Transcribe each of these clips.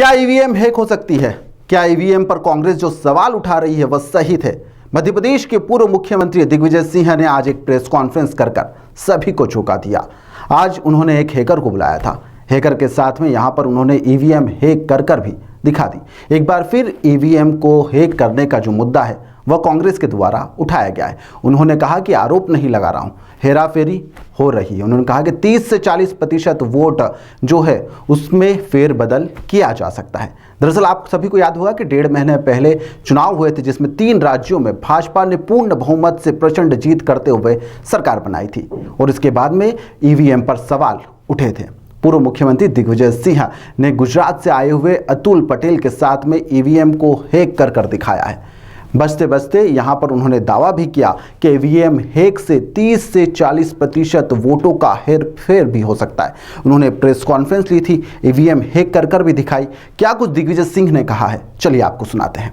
क्या EVM hack हो सकती है? क्या ईवीएम पर कांग्रेस जो सवाल उठा रही है वह सही थे? मध्य प्रदेश के पूर्व मुख्यमंत्री दिग्विजय सिंह ने आज एक प्रेस कॉन्फ्रेंस कर सभी को चौंका दिया। आज उन्होंने एक हैकर को बुलाया था। हैकर के साथ में यहां पर उन्होंने ईवीएम हैक कर भी दिखा दी। एक बार फिर ईवीएम को हैक करने का जो मुद्दा है वह कांग्रेस के द्वारा उठाया गया है। उन्होंने कहा कि आरोप नहीं लगा रहा हूं, हेराफेरी हो रही है। उन्होंने कहा कि 30 से 40% वोट जो है उसमें फेरबदल किया जा सकता है। दरअसल आप सभी को याद होगा कि 1.5 महीने पहले चुनाव हुए थे जिसमें 3 राज्यों में भाजपा ने पूर्ण बहुमत से प्रचंड जीत करते हुए सरकार बनाई थी और इसके बाद में ईवीएम पर सवाल उठे थे। पूर्व मुख्यमंत्री दिग्विजय सिंह ने गुजरात से आए हुए अतुल पटेल के साथ में ईवीएम को हैक कर दिखाया है। बचते बचते यहां पर उन्होंने दावा भी किया कि ईवीएम हैक से 30 से 40% वोटों का हेरफेर भी हो सकता है। उन्होंने प्रेस कॉन्फ्रेंस ली थी, ईवीएम हैक कर भी दिखाई। क्या कुछ दिग्विजय सिंह ने कहा है, चलिए आपको सुनाते हैं।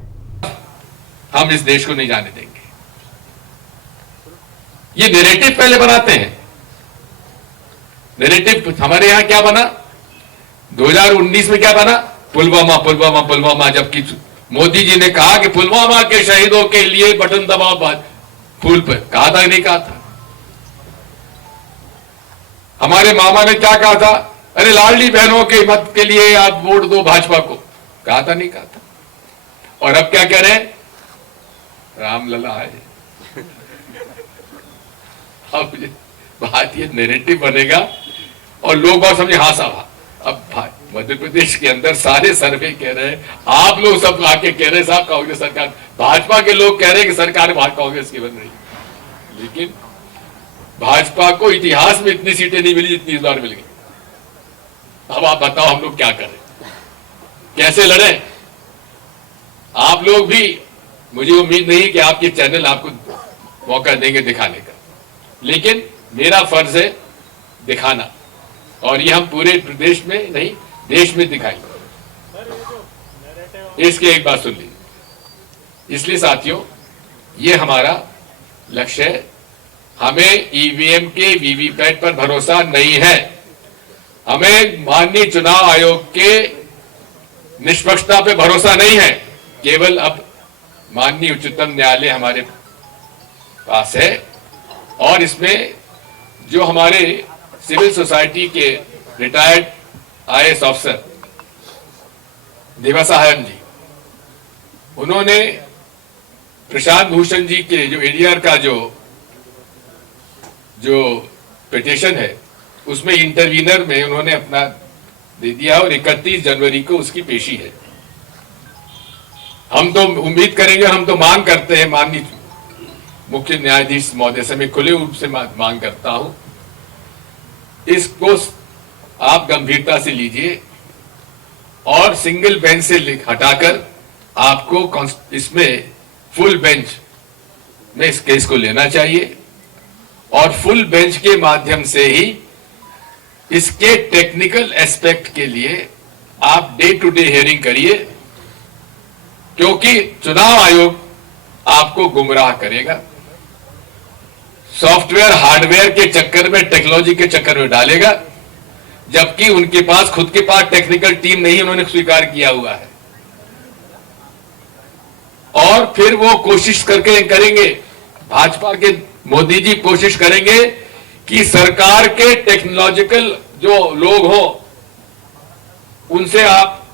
हम इस देश को नहीं जाने देंगे। ये नैरेटिव पहले बनाते हैं। नैरेटिव हमारे यहां क्या बना, 2019 में क्या बना, पुलवामा पुलवामा पुलवामा, जबकि मोदी जी ने कहा कि पुलवामा के शहीदों के लिए बटन दबाओ फूल पर, कहा था नहीं कहा था? हमारे मामा ने क्या कहा था, अरे लाडली बहनों के मत के लिए आप वोट दो भाजपा को, कहा था नहीं कहा था? और अब क्या कह रहे हैं, रामलला है। अब बात ये नैरेटिव बनेगा और लोग बात समझे हाँ साहब। अब मध्य प्रदेश के अंदर सारे सर्वे कह रहे हैं, आप लोग सब आके कह रहे हैं साहब कांग्रेस सरकार, भाजपा के लोग कह रहे हैं कि सरकार कांग्रेस की बन रही, लेकिन भाजपा को इतिहास में इतनी सीटें नहीं मिली जितनी इस बार मिल गई। अब आप बताओ हम लोग क्या करें, कैसे लड़े? आप लोग भी, मुझे उम्मीद नहीं कि आपके चैनल आपको मौका देंगे दिखाने का, लेकिन मेरा फर्ज है दिखाना, और ये हम पूरे प्रदेश में नहीं देश में दिखाएंगे। इसकी एक बात सुन लीजिए। इसलिए साथियों, ये हमारा लक्ष्य है। हमें ईवीएम के वीवीपैट पर भरोसा नहीं है। हमें माननीय चुनाव आयोग के निष्पक्षता पे भरोसा नहीं है। केवल अब माननीय उच्चतम न्यायालय हमारे पास है, और इसमें जो हमारे सिविल सोसाइटी के रिटायर्ड आईएएस ऑफिसर देवासाहेब जी, उन्होंने प्रशांत भूषण जी के जो एडीआर का जो पिटीशन है उसमें इंटरवीनर में उन्होंने अपना दे दिया और 31 जनवरी को उसकी पेशी है। हम तो उम्मीद करेंगे, हम तो मांग करते हैं, माननीय मुख्य न्यायाधीश महोदय से मैं खुले रूप से मांग करता हूं, इसको आप गंभीरता से लीजिए और सिंगल बेंच से हटाकर आपको इसमें फुल बेंच में इस केस को लेना चाहिए, और फुल बेंच के माध्यम से ही इसके टेक्निकल एस्पेक्ट के लिए आप डे टू डे हियरिंग करिए, क्योंकि चुनाव आयोग आपको गुमराह करेगा, सॉफ्टवेयर हार्डवेयर के चक्कर में, टेक्नोलॉजी के चक्कर में डालेगा, जबकि उनके पास खुद के पास टेक्निकल टीम नहीं, उन्होंने स्वीकार किया हुआ है। और फिर वो कोशिश करके करेंगे, भाजपा के मोदी जी कोशिश करेंगे कि सरकार के टेक्नोलॉजिकल जो लोग हो उनसे आप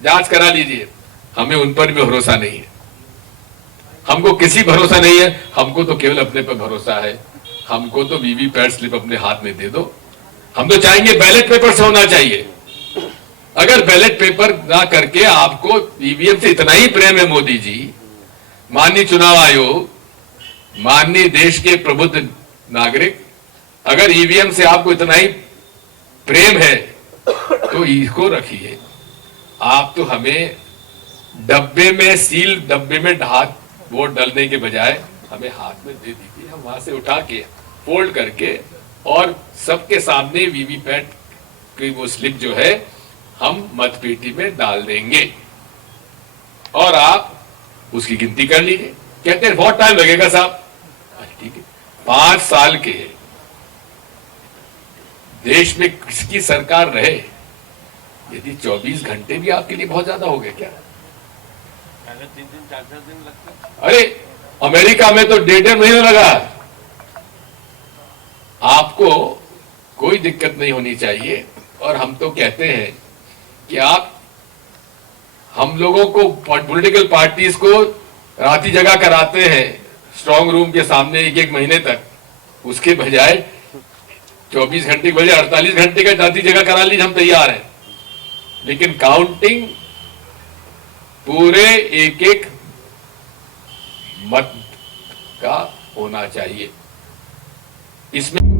जांच करा लीजिए। हमें उन पर भी भरोसा नहीं है, हमको किसी भरोसा नहीं है, हमको तो केवल अपने पर भरोसा है। हमको तो वीवीपैट स्लिप अपने हाथ में दे दो। हम तो चाहेंगे बैलेट पेपर से होना चाहिए। अगर बैलेट पेपर ना करके आपको ईवीएम से इतना ही प्रेम है मोदी जी, माननीय चुनाव आयोग, माननीय देश के प्रबुद्ध नागरिक, अगर ईवीएम से आपको इतना ही प्रेम है तो इसको रखिए। आप तो हमें डब्बे में, सील डब्बे में हाथ वोट डालने के बजाय हमें हाथ में दे दीजिए, हम वहां से उठा के फोल्ड करके और सबके सामने वीवीपैट की वो स्लिप जो है हम मतपेटी में डाल देंगे और आप उसकी गिनती कर लीजिए। कहते हैं बहुत टाइम लगेगा साहब, ठीक है, 5 साल के देश में किसकी सरकार रहे, यदि 24 घंटे भी आपके लिए बहुत ज्यादा हो गए क्या? पहले 3 4 दिन लगते। अरे अमेरिका में तो 1.5 महीने लगा। आपको कोई दिक्कत नहीं होनी चाहिए। और हम तो कहते हैं कि आप हम लोगों को पॉलिटिकल पार्टीज को राती जगह कराते हैं स्ट्रांग रूम के सामने 1 महीने तक, उसके बजाय 24 घंटे के बजाय 48 घंटे का राती जगह करा लीजिए, हम तैयार हैं। लेकिन काउंटिंग पूरे एक मत का होना चाहिए इसमें।